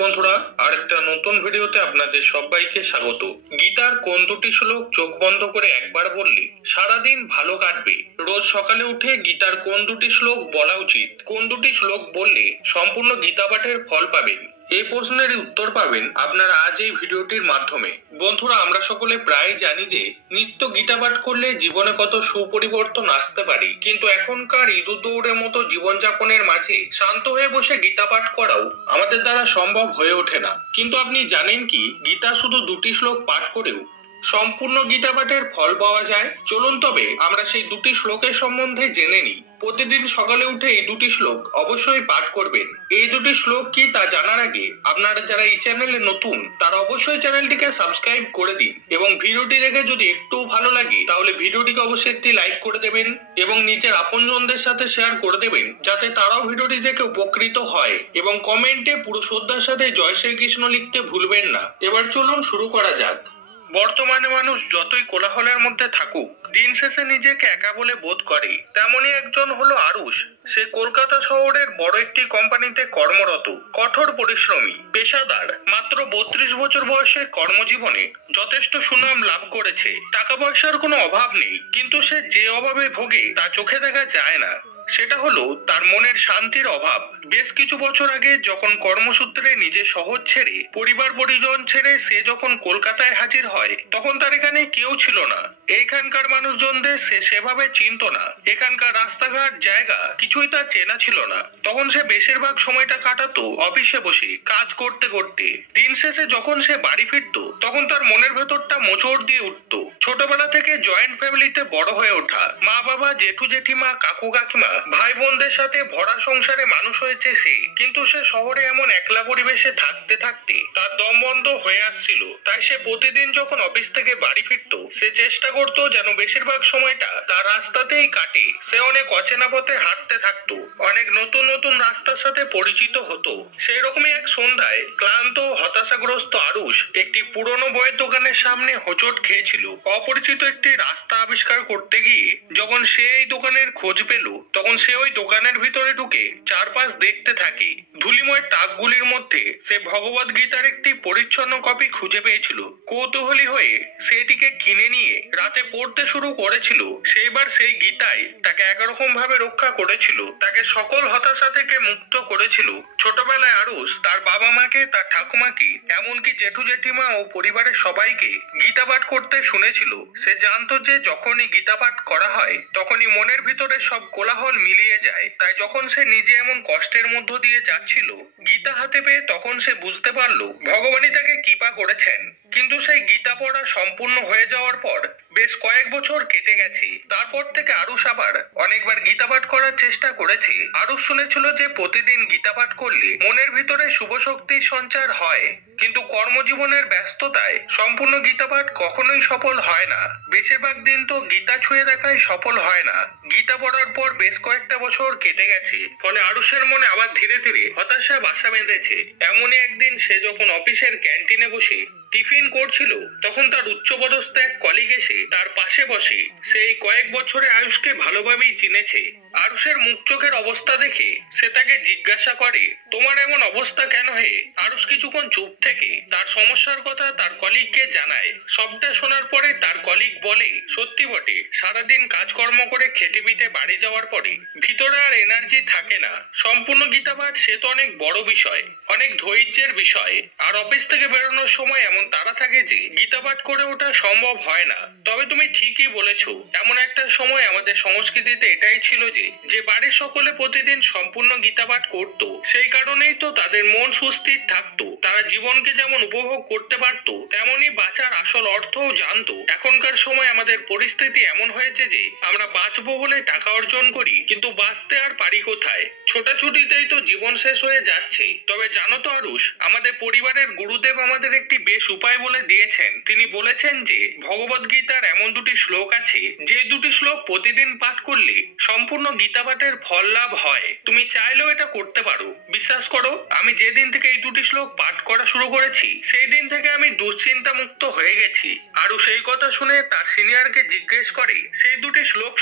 বন্ধুরা, আর একটা নতুন ভিডিওতে আপনাদের সবাইকে স্বাগত। গীতার কোন দুটি শ্লোক চোখ বন্ধ করে একবার বললে সারাদিন ভালো কাটবে? রোজ সকালে উঠে গীতার কোন দুটি শ্লোক বলা উচিত? কোন দুটি শ্লোক বললে সম্পূর্ণ গীতা পাঠের ফল পাবেন? এই প্রশ্নের উত্তর পাবেন আপনারা আজ এই ভিডিওটির মাধ্যমে। বন্ধুরা, আমরা সকলে প্রায় জানি যে নিত্য গীতা পাঠ করলে জীবনে কত সুপরিবর্তন আসতে পারে, কিন্তু এখনকার ইঁদুর দৌড়ের মতো জীবনযাপনের মাঝে শান্ত হয়ে বসে গীতা পাঠ করাও আমাদের দ্বারা সম্ভব হয়ে ওঠে না। কিন্তু আপনি জানেন কি, গীতা শুধু দুটি শ্লোক পাঠ করেও সম্পূর্ণ গীতা পাঠের ফল পাওয়া যায়? চলুন তবে আমরা সেই দুটি শ্লোকের সম্বন্ধে জেনে নিই। প্রতিদিন সকালে উঠে এই দুটি শ্লোক অবশ্যই পাঠ করবেন। এই দুটি শ্লোক কি তা জানার আগে আপনারা যারা এই চ্যানেলে নতুন তারা অবশ্যই চ্যানেলটিকে সাবস্ক্রাইব করে দিন, এবং ভিডিওটি দেখে যদি একটু ভালো লাগে তাহলে ভিডিওটিকে অবশ্যই একটি লাইক করে দেবেন এবং নিজের আপনজনদের সাথে শেয়ার করে দেবেন, যাতে তারাও ভিডিওটি দেখে উপকৃত হয়। এবং কমেন্টে পুরো শ্রদ্ধার সাথে জয় শ্রীকৃষ্ণ লিখতে ভুলবেন না। এবার চলুন শুরু করা যাক। বর্তমানে মানুষ যতই কোলাহলের মধ্যে থাকুক, দিন শেষে নিজেকে একা বলে বোধ করে। তেমনই একজন হলো আরুষ। সে কলকাতা শহরের বড় একটি কোম্পানিতে কর্মরত, কঠোর পরিশ্রমী, পেশাদার। মাত্র 32 বছর বয়সে কর্মজীবনে যথেষ্ট সুনাম লাভ করেছে। টাকা পয়সার কোনো অভাব নেই, কিন্তু সে যে অভাবে ভোগে তা চোখে দেখা যায় না। সেটা হলো তার মনের শান্তির অভাব। বেশ কিছু বছর আগে যখন কর্মসূত্রে নিজের শহর ছেড়ে, পরিবার পরিজন ছেড়ে সে যখন কলকাতায় হাজির হয়, তখন তার এখানে কেউ ছিল না। এইখানকার মানুষজনদের সে সেভাবে চিনত না। এখানকার রাস্তাঘাট, জায়গা কিছুই তার চেনা ছিল না। তখন সে বেশিরভাগ সময়টা কাটাতো অফিসে বসে কাজ করতে করতে। দিন শেষে যখন সে বাড়ি ফিরতো, তখন তার মনের ভেতরটা মোচড় দিয়ে উঠতো। ছোটবেলা থেকে জয়েন্ট ফ্যামিলিতে বড় হয়ে ওঠা, মা বাবা, জেঠু জেঠিমা, কাকু কাকিমা, ভাই বোনদের সাথে ভরা সংসারে মানুষ হয়েছে সে। কিন্তু সে শহরে এমন একলা পরিবেশে থাকতে থাকতে তার দম বন্ধ হয়ে আসছিল। তাই সে প্রতিদিন যখন অফিস থেকে বাড়ি ফিরতো, সে চেষ্টা করতো যেন বেশিরভাগ সময়টা তার রাস্তাতেই কাটে। সে অনেক অচেনা পথে হাঁটতে থাকতো, অনেক নতুন নতুন রাস্তার সাথে পরিচিত হতো। সেই রকমই এক সন্ধ্যায় ক্লান্ত হতাশাগ্রস্ত আরুষ একটি পুরনো বইয়ের দোকানের সামনে হোঁচট খেয়েছিল। অপরিচিত একটি রাস্তা আবিষ্কার করতে গিয়ে যখন সে এই দোকানের খোঁজ পেল, তখন সে ওই দোকানের ভিতরে ঢুকে চারপাশ দেখতে থাকে। ধুলিময় তাকগুলির মধ্যে সে ভগবদ গীতার একটি পরিচ্ছন্ন কপি খুঁজে পেয়েছিল। কৌতূহলী হয়ে সেটিকে কিনে নিয়ে রাতে পড়তে শুরু করেছিল। সেইবার সেই গীতাই তাকে একরকম ভাবে রক্ষা করেছিল, তাকে সকল হতাশা থেকে মুক্ত করেছিল। ছোটবেলায় আরুষ তার বাবা মাকে, তার ঠাকুমাকে, এমনকি জেঠু জেঠিমা ও পরিবারের সবাইকে গীতা পাঠ করতে শুনেছিল। সে জানতো যে যখনই গীতা পাঠ করা হয়, তখনই মনের ভিতরে সব কোলাহল মিলিয়ে যায়। তাই যখন সে নিজে এমন কষ্টের মধ্য দিয়ে যাচ্ছিল, গীতা হাতে পেয়ে তখন সে বুঝতে পারলো ভগবানই তাকে কৃপা করেছেন। কিন্তু সেই গীতা পড়া সম্পূর্ণ হয়ে যাওয়ার পর বেশ কয়েক বছর কেটে গেছে। তারপর থেকে আরুষ আবার অনেকবার গীতা পাঠ করার চেষ্টা করেছে। আরুষ শুনেছিল যে প্রতিদিন গীতা পাঠ করলে মনের ভিতরে শুভ শক্তির সঞ্চার হয়, কিন্তু কর্মজীবনের ব্যস্ততায় সম্পূর্ণ গীতা পাঠ কখনোই সফল হয় না। বেশিরভাগ দিন তো গীতা ছুঁয়ে দেখাই সফল হয় না। গীতা পড়ার পর বেশ কয়েকটা বছর কেটে গেছে, ফলে আরুষের মনে আবার ধীরে ধীরে হতাশা বাসা বেঁধেছে। এমনই একদিন সে যখন অফিসের ক্যান্টিনে বসে টিফিন করছিল, তখন তার উচ্চপদস্থ এক কলিগ এসে তার পাশে বসে। সেই কয়েক বছরে আয়ুষকে ভালোভাবেই চিনেছে। আরুষের মুখ চোখের অবস্থা দেখে সে তাকে জিজ্ঞাসা করে, তোমার এমন অবস্থা কেন হে? আরুষ কিছুক্ষণ চুপ থেকে তার সমস্যার কথা তার কলিগকে জানায়। সবটা শোনার পরে তার কলিগ বলে, সত্যি বটে, সারাদিন কাজকর্ম করে খেতে পিতে বাড়ি যাওয়ার পরে ভিতরে আর এনার্জি থাকে না। সম্পূর্ণ গীতা পাঠ সে তো অনেক বড় বিষয়, অনেক ধৈর্যের বিষয়। আর অফিস থেকে বেরোনোর সময় এমন তাড়া থাকে যে গীতা পাঠ করে ওঠা সম্ভব হয় না। তবে তুমি ঠিকই বলেছো, এমন একটা সময় আমাদের সংস্কৃতিতে এটাই ছিল যে বাড়ির সকলে প্রতিদিন সম্পূর্ণ গীতা পাঠ করতো। সেই কারণেই তো তাদের মন সুস্থির থাকতো। তারা জীবনকে যেমন উপভোগ করতে পারতো, তেমনই বাঁচার আসল অর্থও জানতো। এখনকার সময় আমাদের পরিস্থিতি এমন হয়েছে যে আমরা বাঁচবো বলে টাকা অর্জন করি, কিন্তু বাঁচতে আর পারি কোথায়? ছোটাছুটিতেই তো জীবন শেষ হয়ে যাচ্ছে। তবে জানো তো আরুষ, আমাদের পরিবারের গুরুদেব আমাদের একটি বেশ উপায় বলে দিয়েছেন। তিনি বলেছেন যে ভগবদ গীতার এমন দুটি শ্লোক আছে, যে দুটি শ্লোক প্রতিদিন পাঠ করলে সম্পূর্ণ গীতা পাঠের ফল লাভ হয়। তুমি চাইলেও এটা করতে পারো। বিশ্বাস করো, আমি যেদিন থেকে এই দুটি শ্লোক পাঠ করা শুরু করেছি সেই দিন থেকে আমি দুশ্চিন্তা মুক্ত হয়ে গেছি। আরু সেই কথা শুনে তার সিনিয়রকে জিজ্ঞেস করে সেই দুটি শ্লোক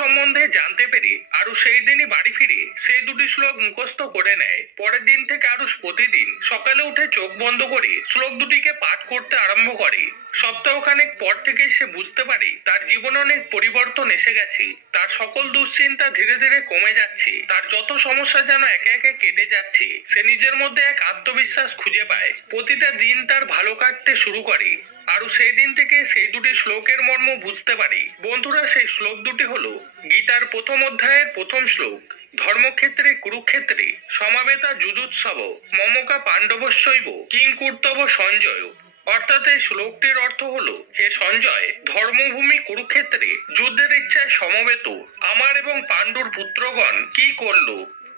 সম্বন্ধে জানতে পেরে আরু সেই দিনই বাড়ি ফিরে সেই দুটি শ্লোক মুখস্থ করে নেয়। পরের দিন থেকে আরু প্রতিদিন সকালে উঠে চোখ বন্ধ করে শ্লোক দুটিকে পাঠ করতে আরম্ভ করে। সপ্তাহখানেক পর থেকে সে বুঝতে পারে তার জীবনে অনেক পরিবর্তন এসে গেছে। তার সকল দুশ্চিন্তা ধীরে ধীরে কমে যাচ্ছে, তার যত সমস্যা যেন একে একে কেটে যাচ্ছে। সে নিজের মধ্যে এক আত্মবিশ্বাস খুঁজে পায়, প্রতিটা দিন তার ভালো কাটতে শুরু করে। আরু সেই দিন থেকে সেই দুটি শ্লোকের মর্ম বুঝতে পারে। বন্ধুরা, সেই শ্লোক দুটি হলো গীতার প্রথম অধ্যায়ের প্রথম শ্লোক, ধর্মক্ষেত্রে কুরুক্ষেত্রে সমাবেতা যুযুৎসব মমকা পাণ্ডবস্যৈব কিং কর্তব্য সঞ্জয়। অর্থাৎ এই শ্লোকটির অর্থ হলো, হে সঞ্জয়, ধর্মভূমি কুরুক্ষেত্রে যুদ্ধের ইচ্ছায় সমবেত আমার এবং পাণ্ডুর পুত্রগণ কি করল।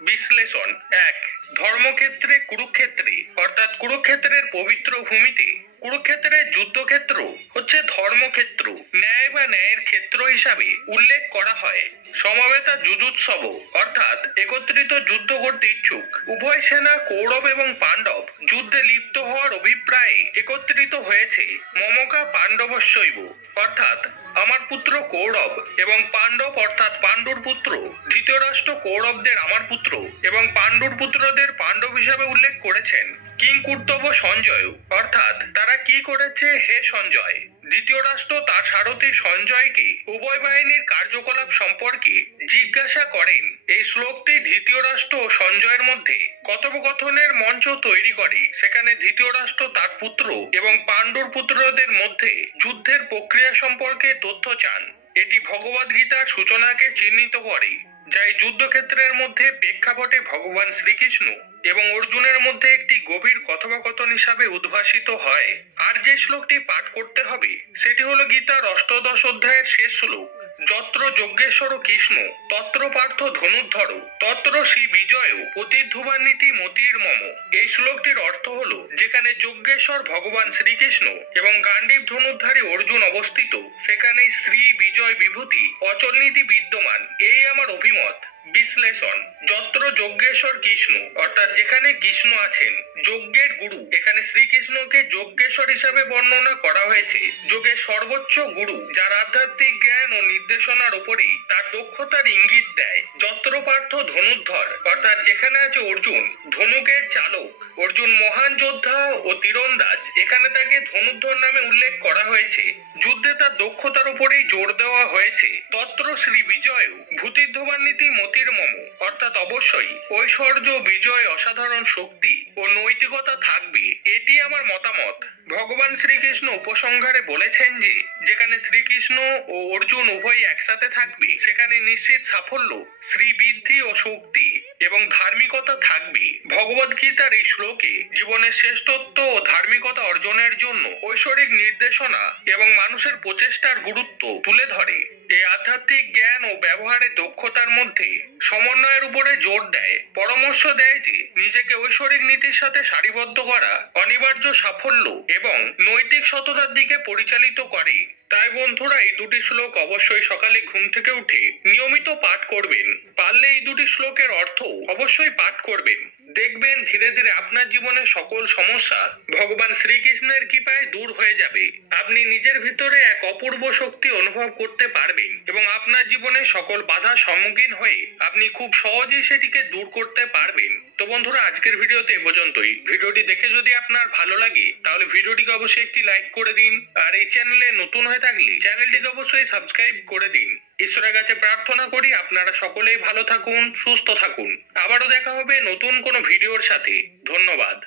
বিশ্লেষণ 1। ধর্মক্ষেত্রে কুরুক্ষেত্রে অর্থাৎ কুরুক্ষেত্রের পবিত্র ভূমিতে। কুরুক্ষেত্রের যুদ্ধক্ষেত্র হচ্ছে ধর্মক্ষেত্র, ন্যায় বা ন্যায়ের ক্ষেত্র হিসাবে উল্লেখ করা হয়। সমবেতা যুযুৎসব অর্থাৎ একত্রিত যুদ্ধ করতে ইচ্ছুক উভয় সেনা কৌরব এবং পাণ্ডব যুদ্ধে লিপ্ত হওয়ার অভিপ্রায়ে একত্রিত হয়েছে। মমকা পাণ্ডবস্যৈব অর্থাৎ আমার পুত্র কৌরব এবং পাণ্ডব অর্থাৎ পাণ্ডুর পুত্র ধৃতরাষ্ট্র কৌরবদের আমার পুত্র এবং পাণ্ডুর পুত্রদের পাণ্ডব হিসাবে উল্লেখ করেছেন। কিং কর্তব্য সঞ্জয় অর্থাৎ তারা কি করেছে হে সঞ্জয়। দ্বিতীয় রাষ্ট্র তার সারথী সঞ্জয়কে উভয় বাহিনীর কার্যকলাপ সম্পর্কে জিজ্ঞাসা করেন। এই শ্লোকটি দ্বিতীয় রাষ্ট্র ও সঞ্জয়ের মধ্যে কথোপকথনের মঞ্চ তৈরি করে। সেখানে দ্বিতীয় রাষ্ট্র তার পুত্র এবং পাণ্ডুর পুত্রদের মধ্যে যুদ্ধের প্রক্রিয়া সম্পর্কে তথ্য চান। এটি ভগবদ গীতার সূচনাকে চিহ্নিত করে, যা এই যুদ্ধক্ষেত্রের মধ্যে প্রেক্ষাপটে ভগবান শ্রীকৃষ্ণ এবং অর্জুনের মধ্যে একটি গভীর কথোপকথন হিসাবে উদ্ভাসিত হয়। আর যে শ্লোকটি পাঠ করতে হবে সেটি হলো গীতার অষ্টাদশ অধ্যায়ের শেষ শ্লোক, যত্র যজ্ঞেশ্বর কৃষ্ণ তত্র পার্থ ধনুর্ধর তত্র শ্রী বিজয় প্রতিধ্রুবান্বিতি মতির মম। এই শ্লোকটির অর্থ হলো, যেখানে যজ্ঞেশ্বর ভগবান শ্রীকৃষ্ণ এবং গান্ডীব ধনুর্ধারী অর্জুন অবস্থিত সেখানেই শ্রী বিজয় বিভূতি অচল নীতি বিদ্যমান, এই আমার অভিমত। বিশ্লেষণ, যত্র যজ্ঞেশ্বর কৃষ্ণ অর্থাৎ যেখানে কৃষ্ণ আছেন যজ্ঞের গুরু, এখানে শ্রীকৃষ্ণকে যজ্ঞেশ্বর হিসাবে বর্ণনা করা হয়েছে। যোগের সর্বোচ্চ গুরু, যার আধ্যাত্মিক জ্ঞান ও নির্দেশনার উপরেই তার দক্ষতার ইঙ্গিত দেয়। যত্র পার্থ ধনুর্ধর অর্থাৎ যেখানে আছে অর্জুন ধনুকের চালক, অর্জুন মহান যোদ্ধা ও তীরন্দাজ, এখানে তাকে ধনুর্ধর নামে উল্লেখ করা হয়েছে। যুদ্ধে তার দক্ষতার উপরেই জোর দেওয়া হয়েছে। তত্র শ্রী বিজয় ভূতিধ্রুবান্বিতি মতির মম অর্থাৎ অবশ্যই ঐশ্বর্য, বিজয়, অসাধারণ শক্তি ও নৈতিকতা থাকবে, এটি আমার মতামত। ভগবান শ্রীকৃষ্ণ উপসংহারে বলেছেন যে যেখানে শ্রীকৃষ্ণ ও অর্জুন উভয় একসাথে থাকবে সেখানে নিশ্চিত সাফল্য, শ্রীবৃদ্ধি ও শক্তি এবং ধার্মিকতা থাকবে। ভগবদ গীতার এই শ্লোকে জীবনের শ্রেষ্ঠত্ব ও ধার্মিকতা অর্জনের জন্য ঐশ্বরিক নির্দেশনা এবং মানুষের প্রচেষ্টার গুরুত্ব তুলে ধরে। এই আধ্যাত্মিক জ্ঞান ও ব্যবহারের দক্ষতার মধ্যে সমন্বয়ের উপরে জোর দেয়, পরামর্শ দেয় যে নিজেকে ঐশ্বরিক নীতির সাথে সারিবদ্ধ করা অনিবার্য সাফল্য এবং নৈতিক সততার দিকে পরিচালিত করে। তাই বন্ধুরা, এই দুটি শ্লোক অবশ্যই সকালে ঘুম থেকে উঠে নিয়মিত পাঠ করবেন। পারলে এই দুটি শ্লোকের অর্থ অবশ্যই পাঠ করবেন। দেখবেন ধীরে ধীরে আপনার জীবনের সকল সমস্যা ভগবান শ্রীকৃষ্ণের কৃপায় দূর হয়ে যাবে। আপনি নিজের ভিতরে এক অপূর্ব শক্তি অনুভব করতে পারবেন এবং আপনার জীবনে সকল বাধার সম্মুখীন হয়ে আপনি খুব সহজেই সেটিকে দূর করতে পারবেন। তো বন্ধুরা, আজকের ভিডিওতে এ পর্যন্তই। ভিডিওটি দেখে যদি আপনার ভালো লাগে তাহলে ভিডিওটিকে অবশ্যই একটি লাইক করে দিন, আর এই চ্যানেলে নতুন হয়ে থাকলে চ্যানেলটিকে অবশ্যই সাবস্ক্রাইব করে দিন। ঈশ্বরের কাছে প্রার্থনা করি আপনারা সকলেই ভালো থাকুন, সুস্থ থাকুন। আবারও দেখা হবে নতুন কোনো ভিডিওর সাথে। ধন্যবাদ।